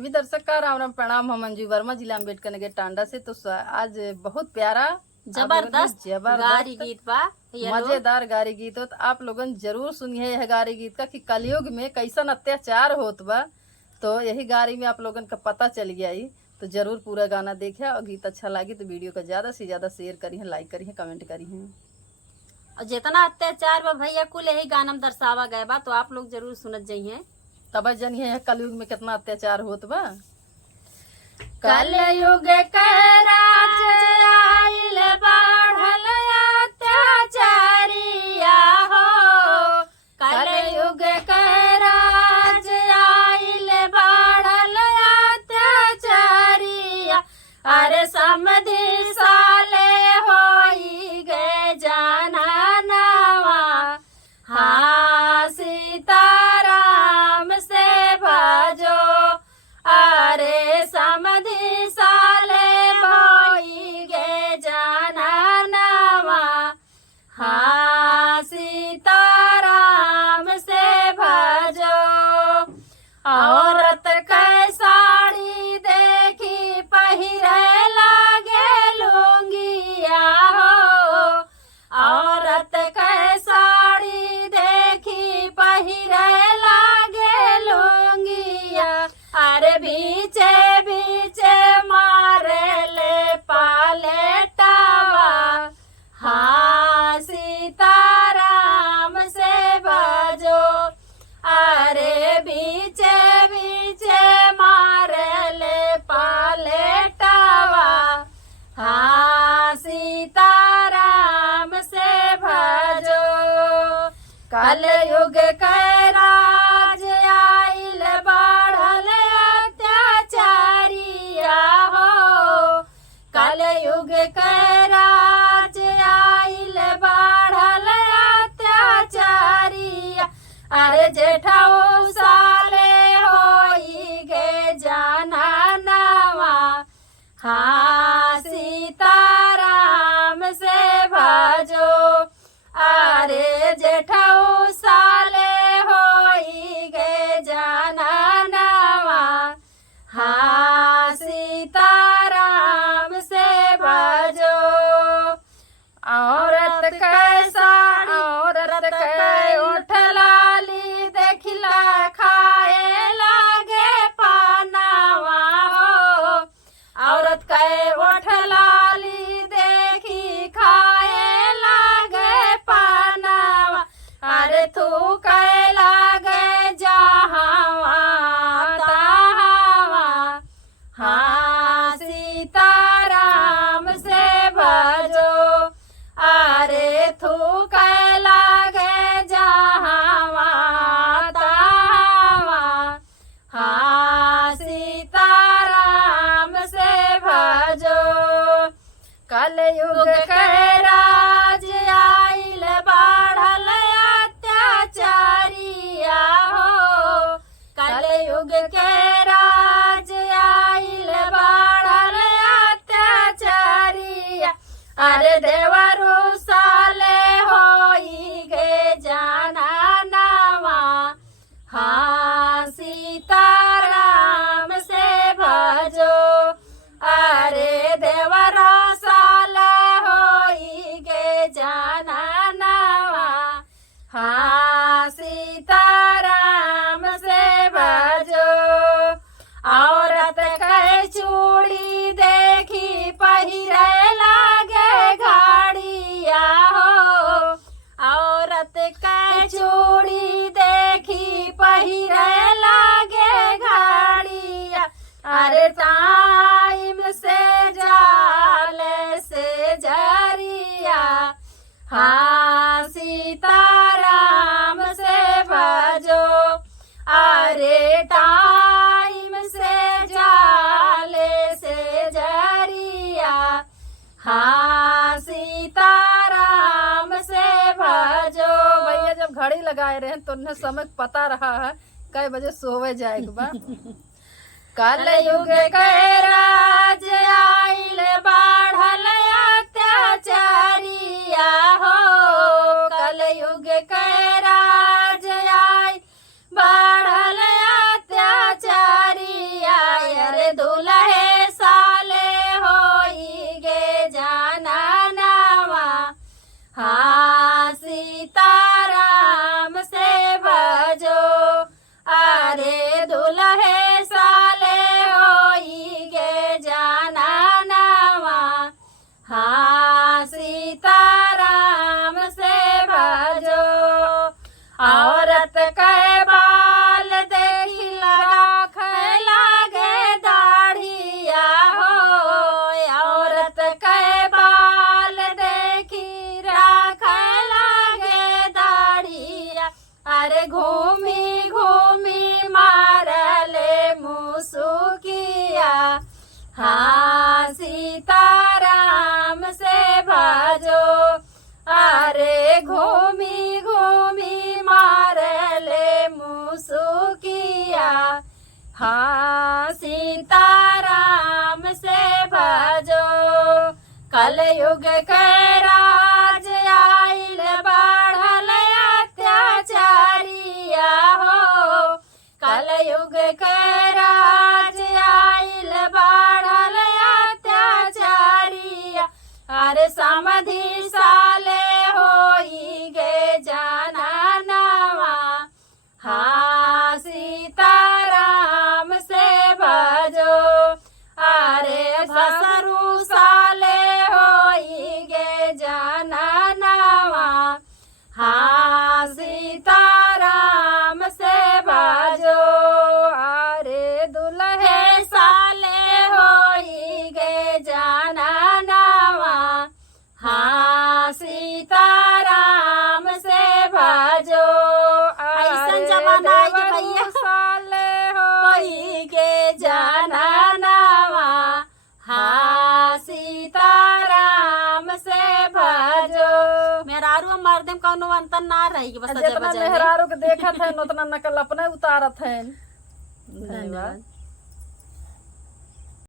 सभी दर्शक का राम राम प्रणाम। हम मंजू वर्मा, जिला अम्बेडकर नगर टांडा से। तो आज बहुत प्यारा जबरदस्त गारी गीत बा, मजेदार गारी गीत हो। तो आप लोगन जरूर सुनिए यह गारी गीत का कि कलयुग में कैसन अत्याचार होत बा। तो यही गारी में आप लोगन का पता चल गया ही। तो जरूर पूरा गाना देखे और गीत अच्छा लगी तो वीडियो का ज्यादा से ज्यादा शेयर करिए, लाइक करिए, कमेंट करिए। और जितना अत्याचार बा भैया कुल यही गाना में दर्शावा गए बा, तो आप लोग जरूर सुनत जाइए। तब जानिए यह कलयुग में कितना अत्याचार होत बा। कलयुग के राज आइल बढ़ल अत्याचारिया हो, कलयुग के राज आइल बढ़ल अत्याचारिया। अरे समधि साले होई गे जाना नवा, हाँ सीताराम से भजो। अरे समधि साले होई गे जाना नवा, हाँ सीताराम से भजो। औरत के साड़ी देखी पहिरे लागे लुंगिया हो, औरत के साड़ी देखी पहिरे लागे लुंगिया। अरे बीचे बीचे मारे ले पालेटावा, हाँ सीताराम से भजो। अरे बीचे बीचे मारे ले पालेटावा, हाँ सीताराम से भजो। कलयुग के राज आइल बढ़ल अत्याचारिया हो, कलयुग के राज आइल बढ़ल अत्याचारिया। अरे जेठाऊ साले होई गे जाना नवा, हाँ सीताराम से भजो। अरे जेठाऊ साले होई गे जाना नवा, हाँ सीताराम से भजो। औरत के ओठ लाली देखिला खाए लागे पानावा हो, औरत के ओठ लाली देखी खाए लागे पानावा। अरे तू कै लागे जहावा तहावा, हाँ सीताराम से भजो। अरे तू कै लागे जहावा तहावा, हाँ सीताराम से भजो। कलयुग के राज आइल बढ़ल अत्याचारिया हो, कलयुग के राज आइल बढ़ल अत्याचारिया। अरे देवरु साले होई गे जाना नवा, हाँ सीताराम से भजो। अरे देवरा साले होई गे जाना नवा, हाँ सीताराम से भजो। औरत के चूड़ी देखी पहिरे लागे घड़िया हो, औरत के चूड़ी देखी पहिरे लागे घड़िया। अरे टाइम से जाले से जरिया, हाँ सीताराम से भजो। अरे टाइम से जाले से जरिया, हाँ सीताराम से भजो। भैया जब घड़ी लगाए रहे तो उन्हें समय पता रहा है कई बजे सोवे जाएगा बा। कलयुग के राज आइल बढ़ल अत्याचारिया हो, कलयुग के राज आइल बढ़ल अत्याचारिया। हाँ सीताराम से भजो, अरे घूमी घूमी मार ले मुसुकिया, हाँ सीताराम से भजो। कलयुग के राज आइल बढ़ल अत्याचारिया हो, कलयुग के राज आइल बढ़ल अत्याचारिया, अरे समधि साले होई गे जाना नवा, हाँ सीताराम से भजो, अरे ससुरु साले होई गे जाना नवा, हाँ सीताराम से भजो, अरे दुल्हे साले होई गे जाना नवा, हाँ सीताराम से भजो। ऐसन जमाना है कि भैया साले होई गे जाना नवा, हाँ सीताराम से भजो। मेहरारू और मर्दे में कौनो अंतर ना रही, बस जितना मेहरारू के देखत है उतना नकल अपने उतारत है। धन्यवाद।